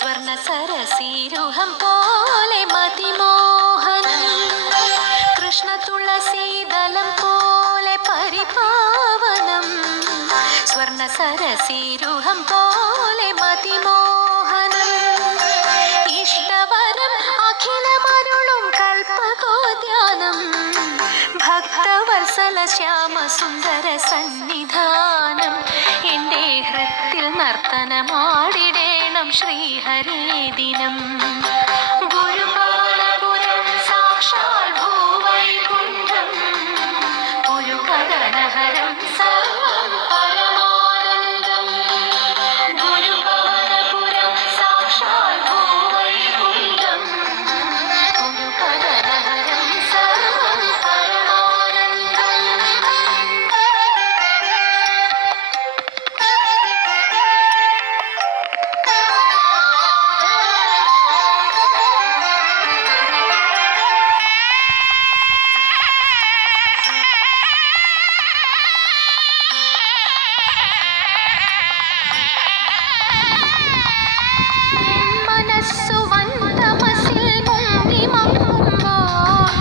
സ്വർണ സരസീരുഹം പോലെ മതിമോഹനം, കൃഷ്ണ തുളസീദലം പോലെ പരിപാവനം. സ്വർണ സരസീരുഹം പോലെ മതിമോഹനം, ഇഷ്ടവരം അഖിലമരുളും കൽപ്പകോദ്യാനം. ഭക്തവത്സല ശ്യാമ സുന്ദര സന്നിധാനം, എൻ്റെ ഹൃത്തിൽ നർത്തനമാടിടേണം ശ്രീഹരേ ദിനം. ഗുരുപാലപുരം സാക്ഷാൽ ഭൂവൈകുണ്ഠം, ഗുരുകരണഹരം സർവം പരമാനന്ദം. ഗുരുപാലപുരം സാക്ഷാൽ ഭൂവൈകുണ്ഠം, ഗുരുകരണഹരം സർവം പരമാനന്ദം. മനസ്സു വന്തമസിൽ മുങ്ങി മങ്ങുമ്പോൾ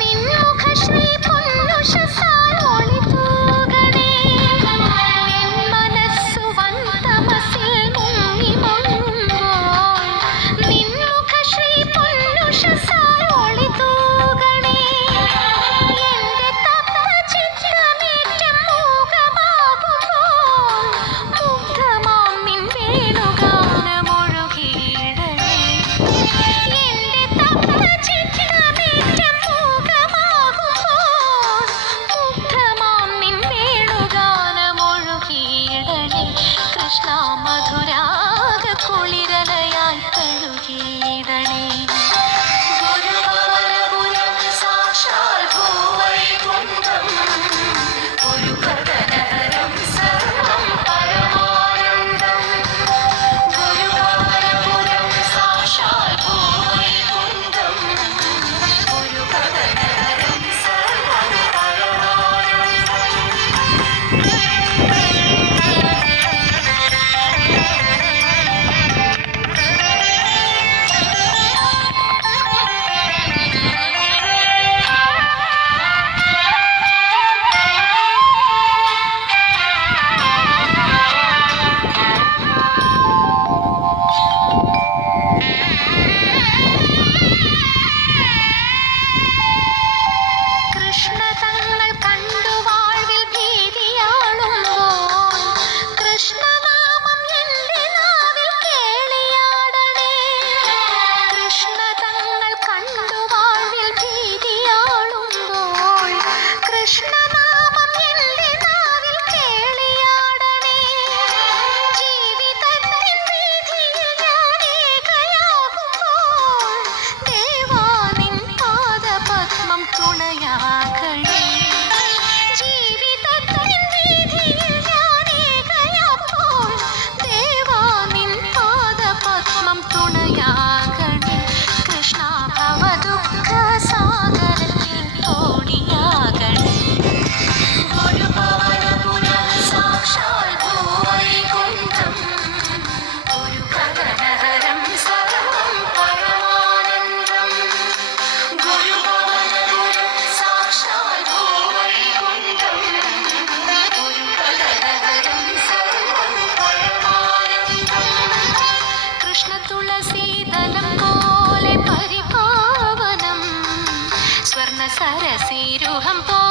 നിൻമുഖശ്രീ പൊന്നുഷസാൽ ഒളി തൂകണേ. മനസ്സു വന്തമസിൽ മുങ്ങി മങ്ങുമ്പോൾ നിൻമുഖശ്രീ പൊന്നുഷസാൽ ഒളി തൂകണേ. എൻ്റെ തപ്തചിത്തമേറ്റം മൂകമാകുമ്പോൾ മുഗ്ധമാം നിൻ വേണുഗാനമൊഴുകിയിടണേ. എൻ്റെ തപ്തചിത്തമേറ്റം മൂകമാകുമ്പോൾ മുഗ്ധമാം നിൻ വേണുഗാനമൊഴുകിയിടണേ. കൃഷ്ണ മധുരാഗ കുളിരലയായി തഴുകിയിടണേ. ഗുരുപാലപുരം സാക്ഷാൽ ഭൂവൈകുണ്ഠം, ഗുരുകരണഹരം സർവം പരമാനന്ദം. ഗുരുപാലപുരം സാക്ഷാൽ ഭൂവൈകുണ്ഠം, ഗുരുകരണഹരം സർവം പരമാനന്ദം. കൃഷ്ണതങ്ങൾ കണ്ടു വാഴ്വിൽ ഭീതിയാളുമ്പോൾ കൃഷ്ണനാമം എൻ്റെ നാവിൽ കേളിയാടണേ. കൃഷ്ണതങ്ങൾ കണ്ടു വാഴ്വിൽ ഭീതിയാളുമ്പോൾ കൃഷ്ണനാമം എൻ്റെ നാവിൽ കേളിയാടണേ. ജീവിതത്തിൻ വീഥിയിൽ ഞാൻ ഏകയാകുമ്പോൾ ദേവാ നിൻ പാദപത്മം തുണയാകണേ. ജീവിതത്തിൻ വീഥിയിൽ ഞാൻ ഏകയാകുമ്പോൾ ദേവാ നിൻ പാദപത്മം തുണയാകണേ. കൃഷ്ണ ഭവദുഃഖ സാഗരത്തിൽ തോണിയാകണേ. ഗുരുപാലപുരം സാക്ഷാൽ ഭൂവൈകുണ്ഠം, ഗുരുകരണഹരം സർവം പരമാനന്ദം. ഗുരുപാലപുരം സാക്ഷാൽ ഭൂവൈകുണ്ഠം, ഗുരുകരണഹരം സർവം പരമാനന്ദം. കൃഷ്ണ തുളസീദലം പോലെ പരിപാവനം, സ്വർണ സരസീരുഹം പോലെ